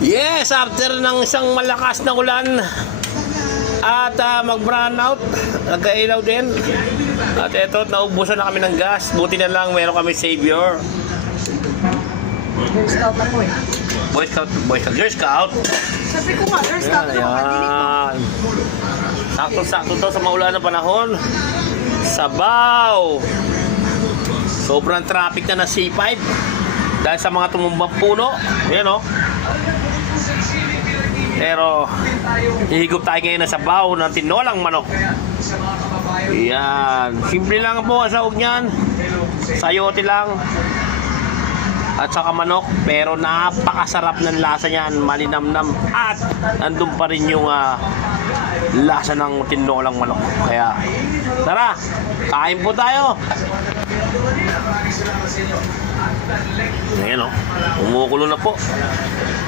Yes, after ng isang malakas na ulan at mag-brown out, nagkailaw din. At eto, naubusan na kami ng gas. Buti na lang meron kami savior. Girl Scout ako eh. Boy Scout, Girl Scout. Sabi ko nga, Girl Scout ako. Ayan. Sakto-sakto to sa maulan na panahon. Sabaw. Sobrang traffic na C5 dahil sa mga tumumbang puno. Ayan o. Pero hihigop tayo ngayon na sabaw ng tinolang manok. Yan. Simple lang po ang sahog niyan. Sayote lang. At saka manok. Pero napakasarap ng lasa niyan. Malinamnam. At andun pa rin yung lasa ng tinolang manok. Kaya tara, kain po tayo. Ayan o. Umukulo na po.